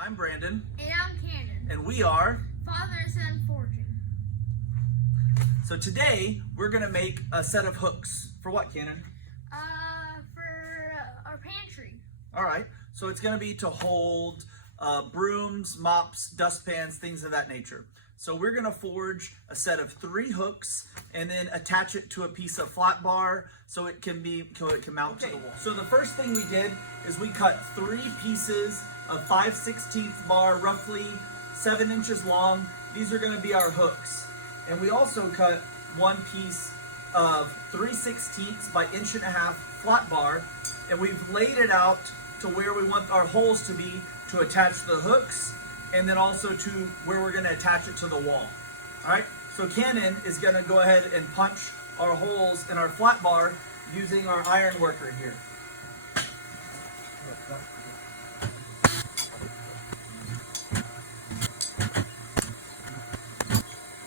I'm Brandon. And I'm Cannon. And we are Father and Son Forging. So today we're going to make a set of hooks. For what, Cannon? For our pantry. All right. So it's going to be to hold brooms, mops, dustpans, things of that nature. So we're going to forge a set of 3 hooks and then attach it to a piece of flat bar so it can mount to the wall. So the first thing we did is we cut 3 pieces of 5/16 bar, roughly 7 inches long. These are going to be our hooks. And we also cut 1 piece of 3/16 by 1.5 flat bar, and we've laid it out to where we want our holes to be to attach the hooks, and then also to where we're going to attach it to the wall. All right, so Cannon is going to go ahead and punch our holes in our flat bar using our iron worker here.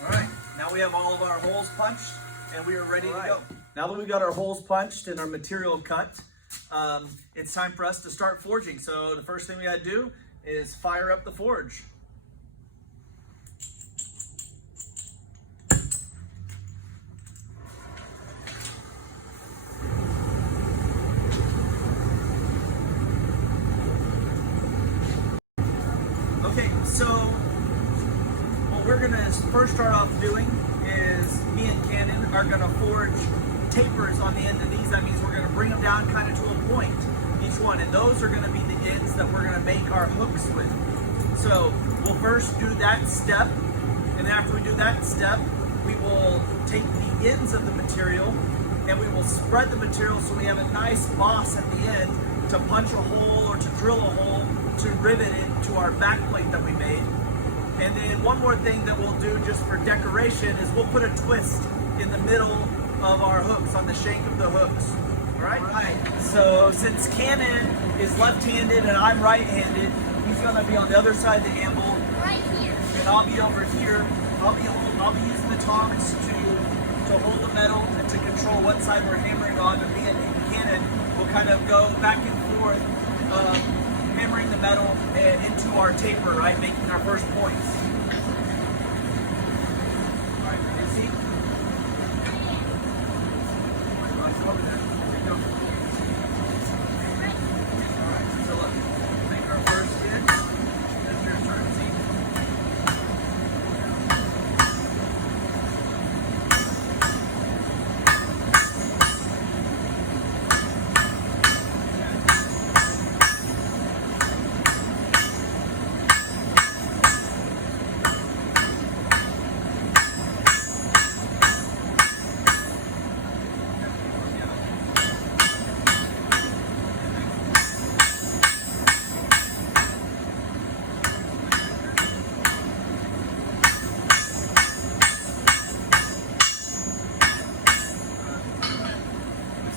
All right, now we have all of our holes punched and we are ready to go. Now that we've got our holes punched and our material cut, it's time for us to start forging. So the first thing we got to do is fire up the forge. Okay, so what we're gonna first start off doing is me and Cannon are gonna forge tapers on the end of these. That means we're gonna bring them down kind of to a point, each one, and those are gonna be the ends that we're gonna make our hooks with. So we'll first do that step, and then after we do that step, we will take the ends of the material and we will spread the material so we have a nice boss at the end to punch a hole or to drill a hole to rivet it to our back plate that we made. And then one more thing that we'll do just for decoration is we'll put a twist in the middle of our hooks, on the shank of the hooks. All right. So since Cannon is left-handed and I'm right-handed, he's gonna be on the other side of the anvil. Right here. And I'll be over here. I'll be using the tongs to hold the metal and to control what side we're hammering on. But me and Cannon will kind of go back and forth, hammering the metal into our taper, right, making our first points. All right, can you see? Over there. There you go. All right, so look, make our first hit. That's your turn, see?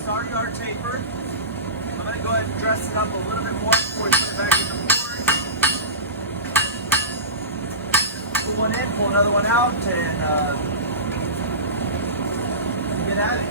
Start our taper. I'm going to go ahead and dress it up a little bit more before we put it back in the forge. Pull one in, pull another one out, and get at it.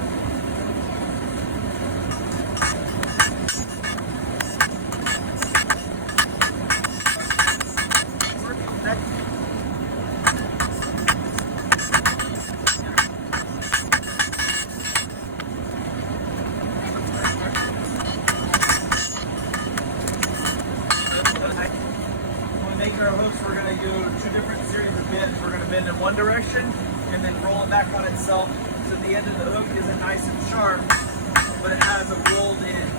Our hooks, we're going to do 2 different series of bends. We're going to bend in one direction and then roll it back on itself so the end of the hook isn't nice and sharp, but it has a rolled end.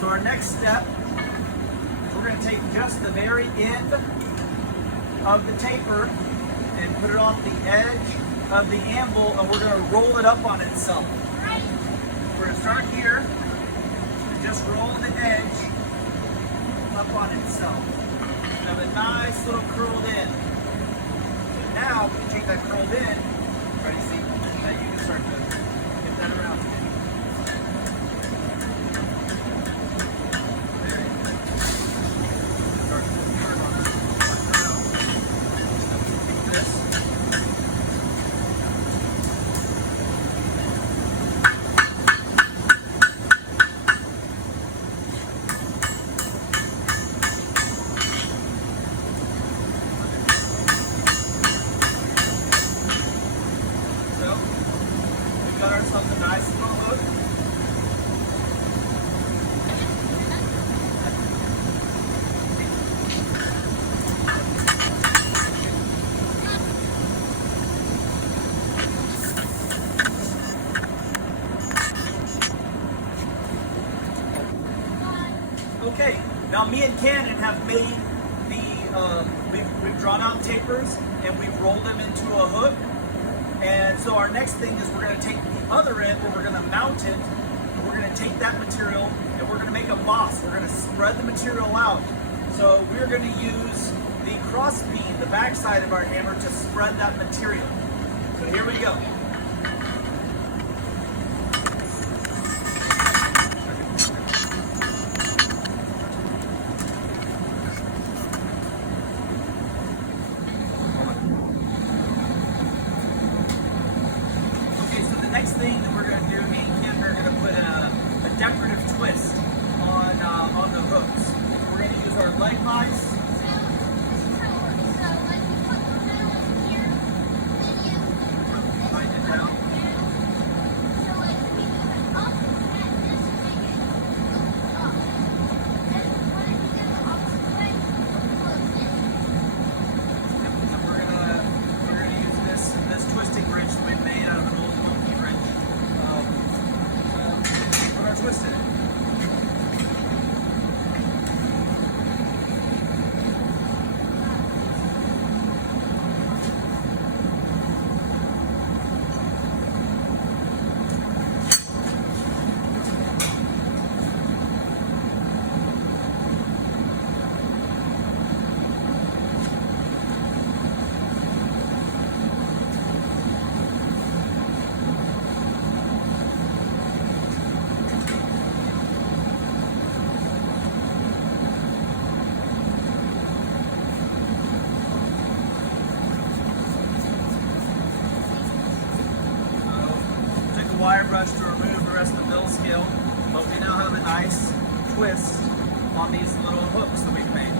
So our next step, we're going to take just the very end of the taper and put it off the edge of the anvil, and we're going to roll it up on itself. We're going to start here and just roll the edge up on itself. Have a nice little curled end. So now we can take that curled end, ready, see, now you can start to get that around. There you go. Start to turn on this. Take this. so. We've got ourselves a nice little hook. Okay, now me and Cannon have made we've drawn out tapers and we've rolled them into a hook. And so our next thing is we're going to take the other end where we're going to mount it, and we're going to take that material and we're going to make a boss. We're going to spread the material out. So we're going to use the cross beam, the backside of our hammer, to spread that material. So here we go. Next thing that we're going to do, me and Kim are going to put a decorative twist on the hooks. We're going to use our leg vise. Tighten it down. And we're going to use this twisting wrench that we've made out of an old monkey wrench. Put our twist in it. Wire brush to remove the rest of the bill scale, but we now have a nice twist on these little hooks that we've made.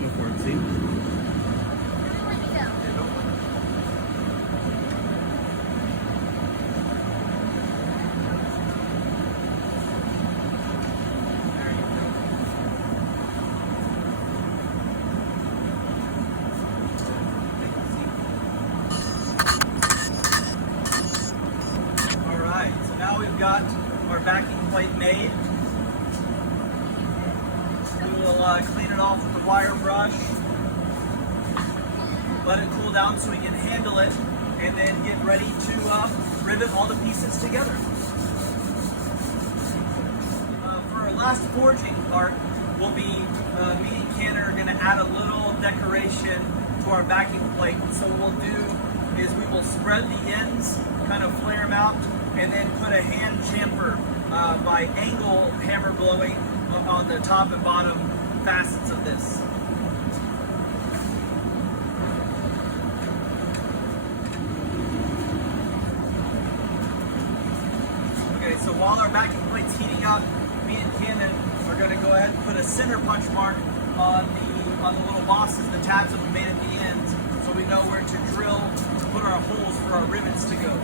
Go for it, see? We've got our backing plate made. We will clean it off with the wire brush, let it cool down so we can handle it, and then get ready to rivet all the pieces together. For our last forging part, will be me and Cannon are going to add a little decoration to our backing plate. So what we'll do is we will spread the ends, kind of flare them out, and then put a hand chamfer by angle hammer blowing on the top and bottom facets of this. Okay, so while our backing plate's heating up, me and Cannon are going to go ahead and put a center punch mark on the little bosses, the tabs that we made at the ends, so we know where to drill to put our holes for our rivets to go.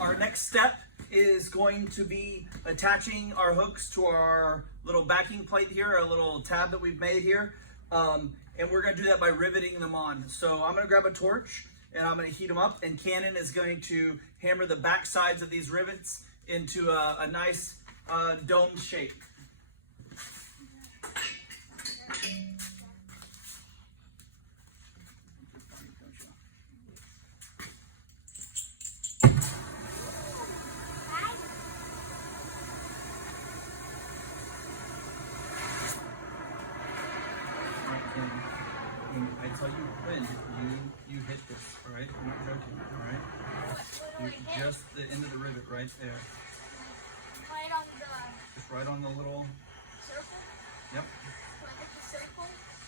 Our next step is going to be attaching our hooks to our little backing plate here, our little tab that we've made here. And we're going to do that by riveting them on. So I'm going to grab a torch and I'm going to heat them up, and Cannon is going to hammer the back sides of these rivets into a nice dome shape. I tell you when you hit this, all right? I'm not joking, all right? do I hit? Just the end of the rivet right there. Right on the Just right on the little. circle? Yep. Do I hit the circle?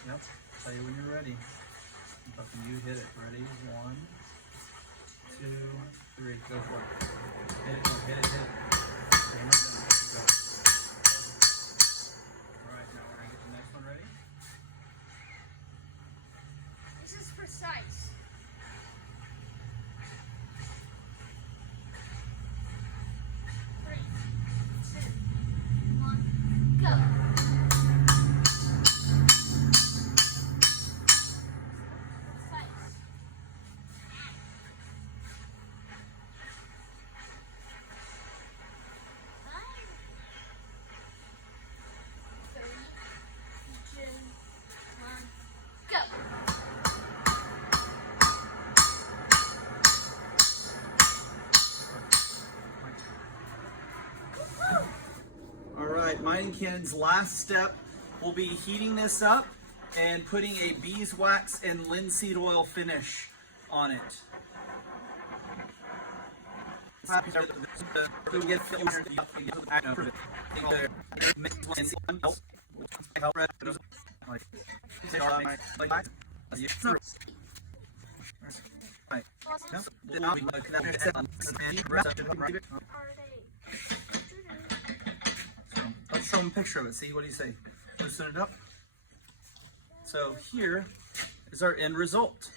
Yep. Tell you when you're ready. I'm talking you hit it. Ready? 1, 2, 3. Go for it. Hit it. Go. Hit it. Hit it. Hammer it down. Go. All right. Now we're gonna get the next one ready. This is precise. Three, 2, 1, go. Precise. Nine. 3, 2, 1, go. All right, mining cannon's last step will be heating this up and putting a beeswax and linseed oil finish on it. Are they? Let's show him a picture of it. See, what do you say? Loosen it up. So here is our end result.